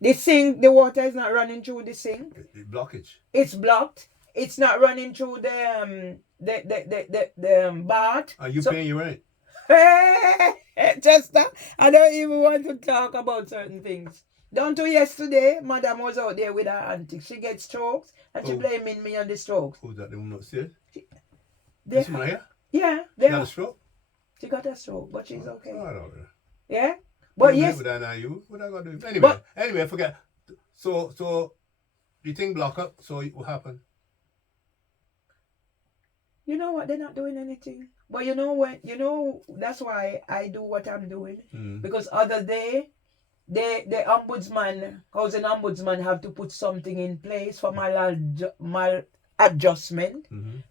The sink, the water is not running through the sink. The blockage. It's blocked. It's not running through the bath. Are you paying your rent? Chester, I don't even want to talk about certain things. Down to yesterday, Madam was out there with her auntie. She gets strokes and she blaming me on the strokes. Who's that? The woman upstairs? They This one here? Yeah, She got a stroke? She got a stroke, but she's okay. I don't know. Yeah? But yes. What I got to do? Anyway, I forget. So the thing block up, so what happened? You know what? They're not doing anything. But you know what? You know, that's why I do what I'm doing. Because other day, the ombudsman, housing ombudsman have to put something in place for maladjustment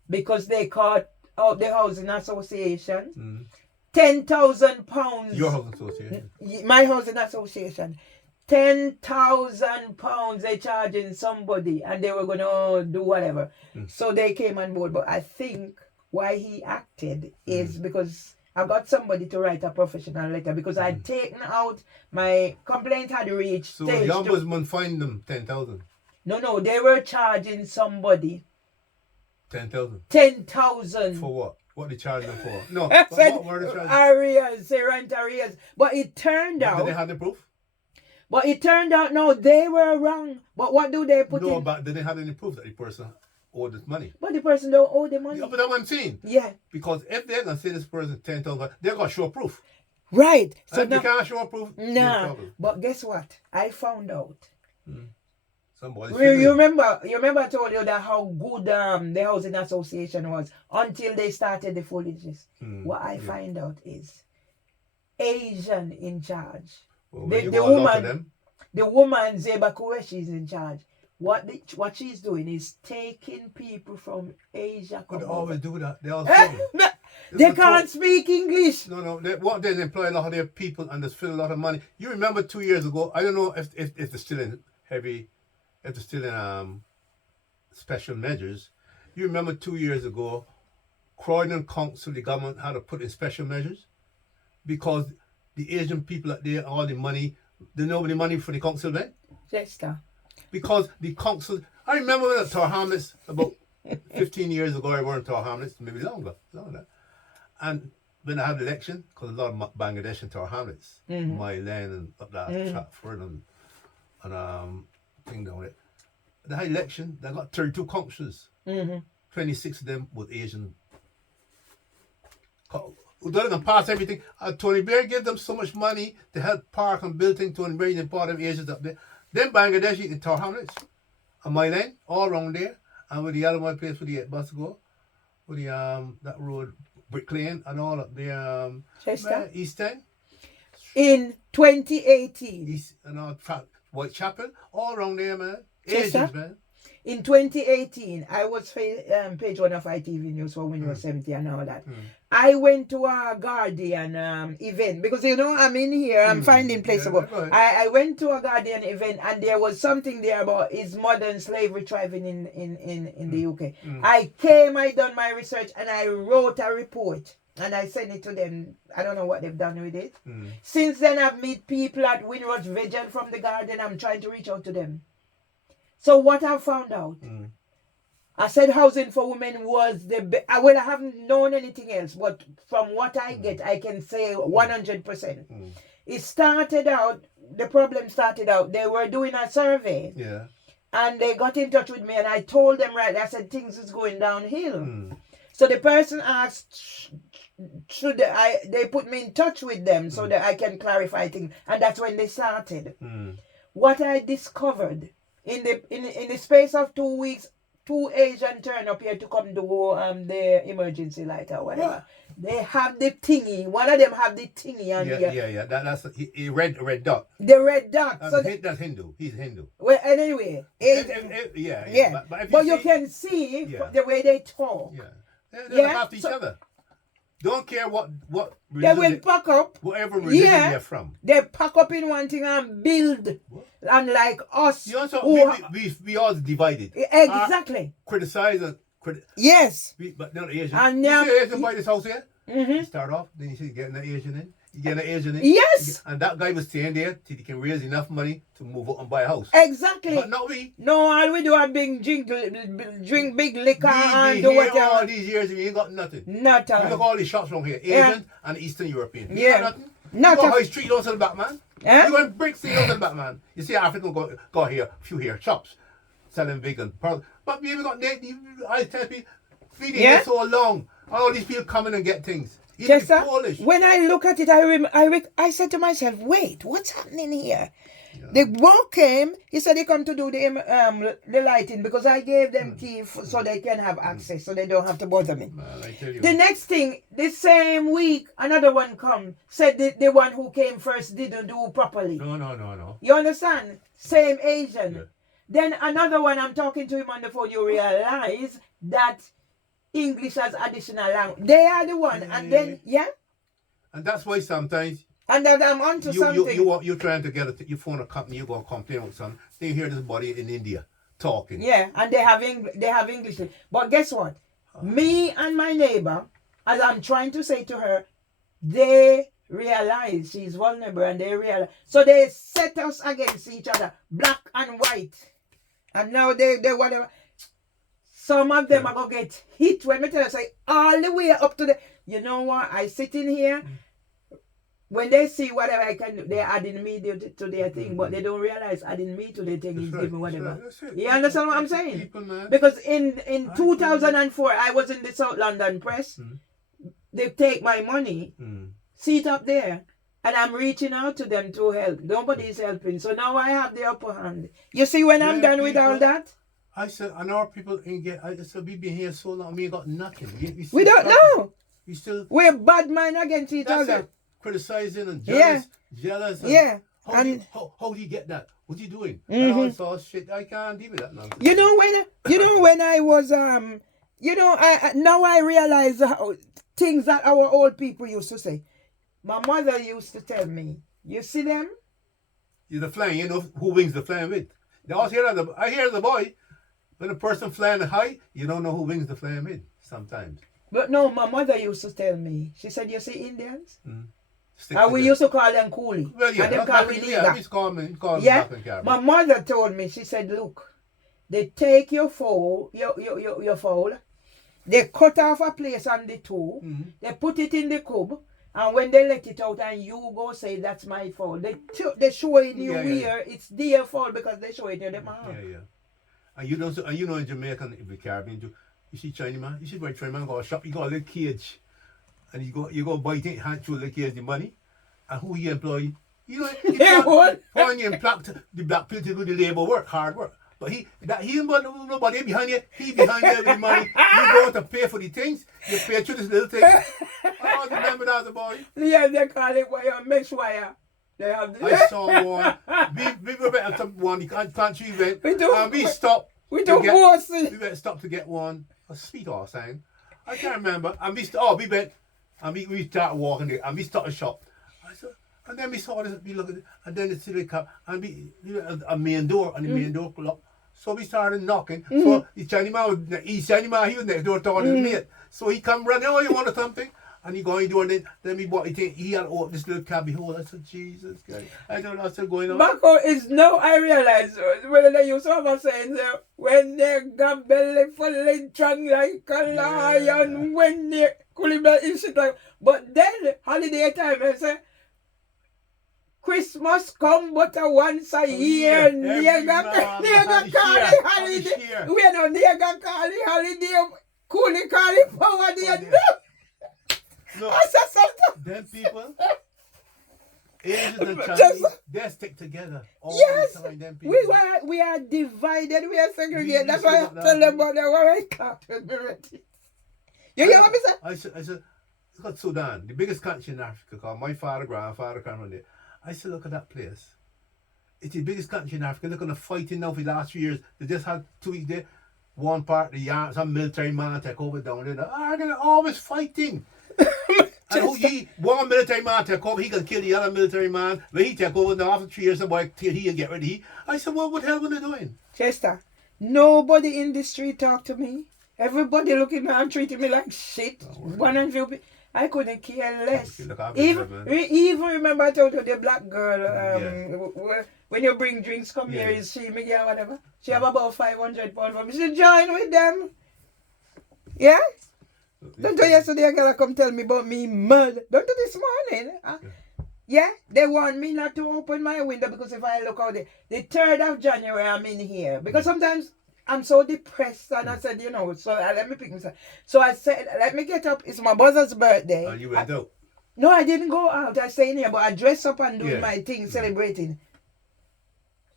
because they caught out the housing association. £10,000. Your housing association? My housing association. £10,000 they charging somebody and they were going to do whatever. So they came on board. But I think why he acted is because I got somebody to write a professional letter because I'd taken out my complaint had reached so the ombudsman fined them 10,000. No, they were charging somebody 10,000. 10,000 for what? What they charging them for? No, what were they charging? Arrears, they rent arrears. But it turned out. Did they have the proof? But it turned out no, they were wrong. But what do they put in? No, but did they have any proof that the person owed this money? But the person don't owe the money. Yeah, but that's what I'm saying. Yeah. Because if they're gonna say this person 10,000, they're gonna show proof. Right. So if they can't show proof, nah. But guess what? I found out. Somebody. You remember I told you that how good the housing association was until they started the foolishness. What I find out is Asian in charge. Well, the woman Zeba Kureshi is in charge. What she's doing is taking people from Asia. But they always do that. They all they can't speak English. No. They employ a lot of their people and they spend a lot of money. You remember 2 years ago? I don't know if they're still in special measures. You remember 2 years ago, Croydon Council, the government had to put in special measures because the Asian people out there, all the money, they know the money for the council then? Chester. Because the council, I remember when at Tower Hamlets about 15 years ago, I were in Tower Hamlets, maybe longer. And when I had the election, because a lot of Bangladesh in Tower Hamlets, my land and up that Stratford and thing down there. The high election, they got 32 councils. 26 of them was Asian. Who doesn't pass everything. Tony Blair gave them so much money to help park and build things. Tony Blair and part of them Asians up there. Then Bangladeshi in Tower Hamlets, on my land, all around there, and with the other one place where the bus go, with the that road, Brick Lane, and all up there, East End. In 2018. East and all Whitechapel, all around there, man. Asians, man. In 2018, I was page one of ITV News for when you were 70 and all that. I went to a Guardian event because, you know, I'm in here, I'm finding places about. I went to a Guardian event and there was something there about is modern slavery thriving in the UK. I done my research and I wrote a report. And I sent it to them. I don't know what they've done with it. Since then, I've met people at Windrush Vigil from the Guardian. I'm trying to reach out to them. So what I found out, I said housing for women was the best. Well, I haven't known anything else, but from what I get, I can say 100%. It started out, the problem started out, they were doing a survey. Yeah. And they got in touch with me and I told them, right, I said things is going downhill. So the person asked, they put me in touch with them so that I can clarify things. And that's when they started. What I discovered, in the space of 2 weeks, 2 Asian turn up here to come do the emergency light or whatever. They have the thingy. One of them have the thingy on here. Yeah. That's a red dot. The red dot. That's Hindu. He's Hindu. Well, anyway. Yeah. But you can see the way they talk. They look after each other. Don't care what they will pack up. Whatever religion they're from. They pack up in one thing and build. And like us. You also, we all divided. Exactly. Criticize and yes. But not Asian. And now you see Asian buy this house here? You start off, then you see getting the Asian in. You get an agent in? Yes. And that guy was staying there till he can raise enough money to move up and buy a house. Exactly. But not we. No, all we do is drink big liquor and We do here whatever. all these years and we ain't got nothing. Not You all. look all these shops from here, Asian and Eastern European. You Yeah. got nothing. Not you go a- high street, you don't sell back, man. Eh? You go and bricks, you don't sell back, man. You see African go here, few here, shops, selling vegan products. But we haven't got I tell people, feeding Yeah. here so long. All these people come in and get things. Even Yes, the sir. Polish. When I look at it, I said to myself, wait, what's happening here? The work came, he said he come to do the lighting because I gave them key so they can have access, so they don't have to bother me. Man, I tell you. The next thing, the same week, another one come, said the one who came first didn't do properly. No. You understand? Same Asian. Yeah. Then another one, I'm talking to him on the phone, you realize that English as additional language. They are the one. And then, And that's why sometimes and then I'm onto something. you're trying to get you phone a company, you go and complain with something. Then you hear this body in India talking. Yeah, and they have English. But guess what? Me and my neighbor, as I'm trying to say to her, they realize she's vulnerable and they realize. So they set us against each other, black and white. And now they whatever. Some of them are going to get hit when me tell you, say, all the way up to the... You know what? I sit in here. When they see whatever I can do, they're adding me to their thing, but they don't realize adding me to their thing is giving whatever. That's right. You understand what I'm saying? People, man. Because in 2004, I was in the South London press. They take my money, sit up there, and I'm reaching out to them to help. Nobody is helping. So now I have the upper hand. You see when I'm done with all that? I said, and our people ain't get. I said, we've been here so long, we ain't got nothing. We don't know. We still. We're bad mind against each That's other. it. Jealous and jealous. And Yeah. How do you get that? What are you doing? And all sorts of shit. I can't deal with that nonsense. You know when I was I now I realize how things that our old people used to say. My mother used to tell me, you see them? You're the flying, you know who wings the flying with. They always hear I hear the boy. When a person flying high, you don't know who wings the flying with sometimes. But no, my mother used to tell me. She said, you see Indians? Stick And to we them. used to call them coolie. Well, yeah, And them call me we nigger. used to call them Yeah. back in Caribbean. My mother told me, she said, look, they take your foal, your foal, they cut off a place on the toe, they put it in the cub, and when they let it out and you go say, that's my foal, they showing you where it's their fault because they show it to them. Yeah. And you don't. And you know in Jamaica, in the Caribbean, you see Chinese man. You see where Chinese man go to shop. You got a little cage, and you go buy things, hand through the cage the money, and who he employ? You know, when you black the black people to do the labor work, hard work. But he ain't got nobody behind you. He behind you with the money. You go to pay for the things. You pay through this little thing. I don't remember that boy. Yeah, they call it wire, mesh wire. They have the... I saw one. We were at some one country event. We stopped. We do both. We went stop to get one. A sweet horse thing. I can't remember. And we went and we started walking there and we stopped a shop. I said, and then we saw this. We looked at it, and then the city car and we a main door and the main door closed. So we started knocking. So the Chinese man, he was next door talking to me. So he come running. Oh, you want something? And he going doing it. Then we bought it. He had opened this little cabby hole. I said, Jesus Christ. I don't know what's going on. Marco is now I realize when they used to have a saying there, when they got belly full and strong like a lion, when they couldn't be shit like. But then holiday time, I say, Christmas come but once a year. Nigga call it holiday. We know nigga call it holiday. Coolie call it power day. No, I said something. them people, Asians and Chinese, they stick together all the time. Them people. We are divided. We are segregated. That's why I tell them about that. Why I can't admit it. You hear what I said? I said, look at Sudan, the biggest country in Africa. Cause my grandfather come from there. I said, look at that place. It's the biggest country in Africa. Look at the fighting now for the last 3 years. They just had 2 weeks there. One part, some military man take over down there. They're always fighting. And one military man take over, he can kill the other military man. When he take over, now after 3 years, the boy till he and get rid of he. I said, what the hell were they doing? Chester, nobody in the street talk to me. Everybody looking at me and treating me like shit. 100 people. I couldn't care less. Look after Even, yourself, man. even remember I told you the black girl, Yeah. when you bring drinks, come Yeah. here, is she me or whatever? She have about 500 pounds for me. She join with them. Yeah? Don't you yesterday a girl come tell me about me mad. Don't you this morning? Yeah, they want me not to open my window because if I look out the 3rd of January I'm in here. Because sometimes I'm so depressed and I said, so let me pick myself. So I said, let me get up. It's my brother's birthday. And you went out? No, I didn't go out. I stay in here, but I dress up and doing Yeah. my thing, celebrating.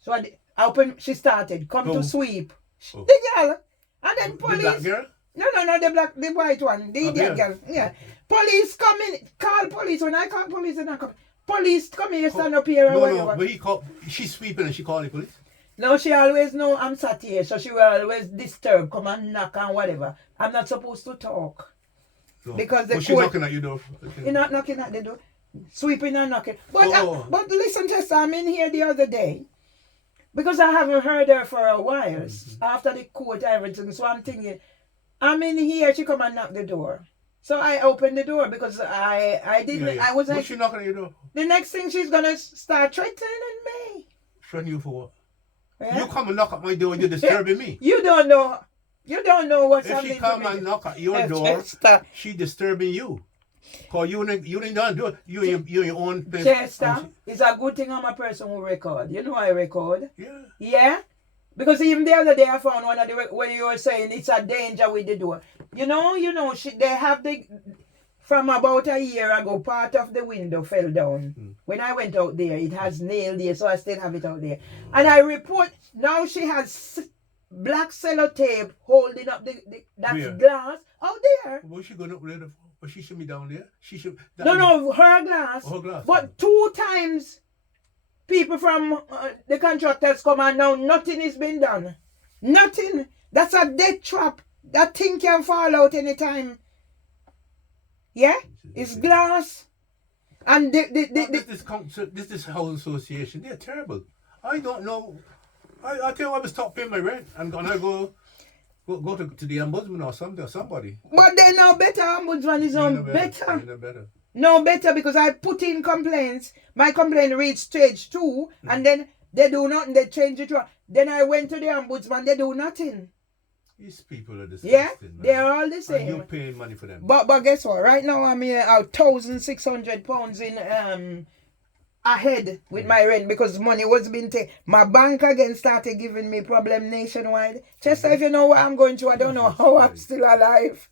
So I opened, she started, come to sweep. Oh. The girl. And then The police. black girl? No, the white one. The idiot girl. Yeah. Police come in, call police. When I call police, and I come. Police come here, stand up here or whatever. No, but she's sweeping and she called the police. No, she always know I'm sat here, so she will always disturb, come and knock and whatever. I'm not supposed to talk. No. Because the she's knocking at your door. You're not knocking at the door. Sweeping and knocking. But listen, Chester, I'm in here the other day. Because I haven't heard her for a while. After the court, everything. So I'm thinking, I'm in here, she come and knock the door. So I opened the door because I didn't, I was like. What's she knocking at your door? The next thing she's going to start threatening me. Threatening you for what? Yeah? You come and knock at my door, you're disturbing me. You don't know what's happening. If she come and knock at your door, she disturbing you. Cause you didn't do it. You your own place. Chester, it's a good thing I'm a person who record. You know I record. Yeah. Yeah? Because even the other day I found one of the where you were saying it's a danger with the door. They have from about a year ago, part of the window fell down. When I went out there, it has nailed there, so I still have it out there. And I report, now she has black sellotape holding up that's glass out there. What's she going up there for? But she should be down there. She should. No, her glass. Oh, her glass. But 2 times, people from the contractors come and now nothing is being done. Nothing. That's a death trap. That thing can fall out anytime. Yeah? It's glass. And this housing association, they're terrible. I don't know. I tell you, I will stop paying my rent and gonna go to the ombudsman or somebody. But they're now better. Ombudsman is no better. No better. No better because I put in complaints. My complaint reached stage 2 and then they do nothing. They change it. Then I went to the ombudsman. They do nothing. These people are disgusting. Yeah, man. they're all the same. And you're paying money for them. But guess what? Right now I'm here out £1,600 in ahead with my rent because money was being taken. My bank again started giving me problem nationwide. Chester, if you know what I'm going through, I don't know how I'm still alive.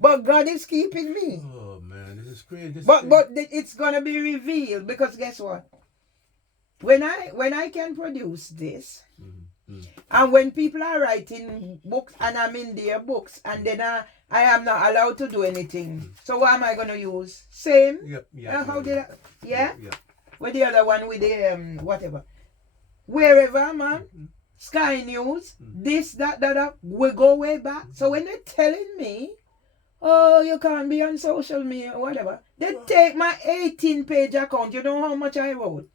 But God is keeping me. Oh man, this is crazy. But it's gonna be revealed because guess what? When I can produce this, and when people are writing books and I'm in their books, and then I am not allowed to do anything. So what am I gonna use? Same. Yep. How did I? Yeah. Yep. With the other one with the whatever, wherever man, Sky News, this that we go way back. So when they're telling me, oh, you can't be on social media or whatever, they take my 18-page account. You know how much I wrote?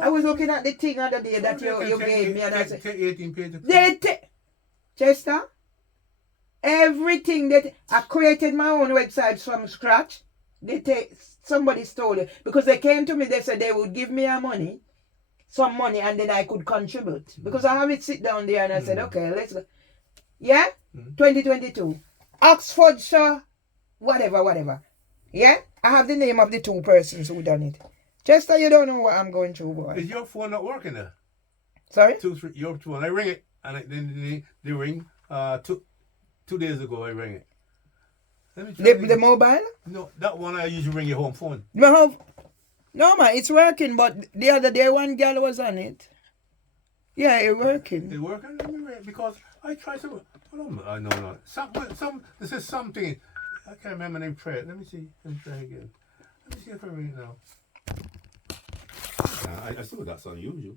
I was looking at the thing other day that you gave me and I said, 18 pages. They take, Chester, everything that I created my own websites from scratch. They take, somebody stole it because they came to me. They said they would give me some money, and then I could contribute because I have it sit down there and I said, okay, let's go. Yeah, 2022, Oxfordshire, whatever. Yeah, I have the name of the 2 persons who done it. Chester, you don't know what I'm going through, boy. Is your phone not working there? Sorry? Your phone. I ring it, and then they ring. 2 days ago, I rang it. Let me try the mobile? No, that one I usually ring your home phone. No, man, it's working, but the other day one girl was on it. Yeah, it's working. It's working? Let me ring it because I tried to. No. This is something. I can't remember the name. Try it. Let me see. Let me try again. Let me see if I ring it now. I see what that's unusual.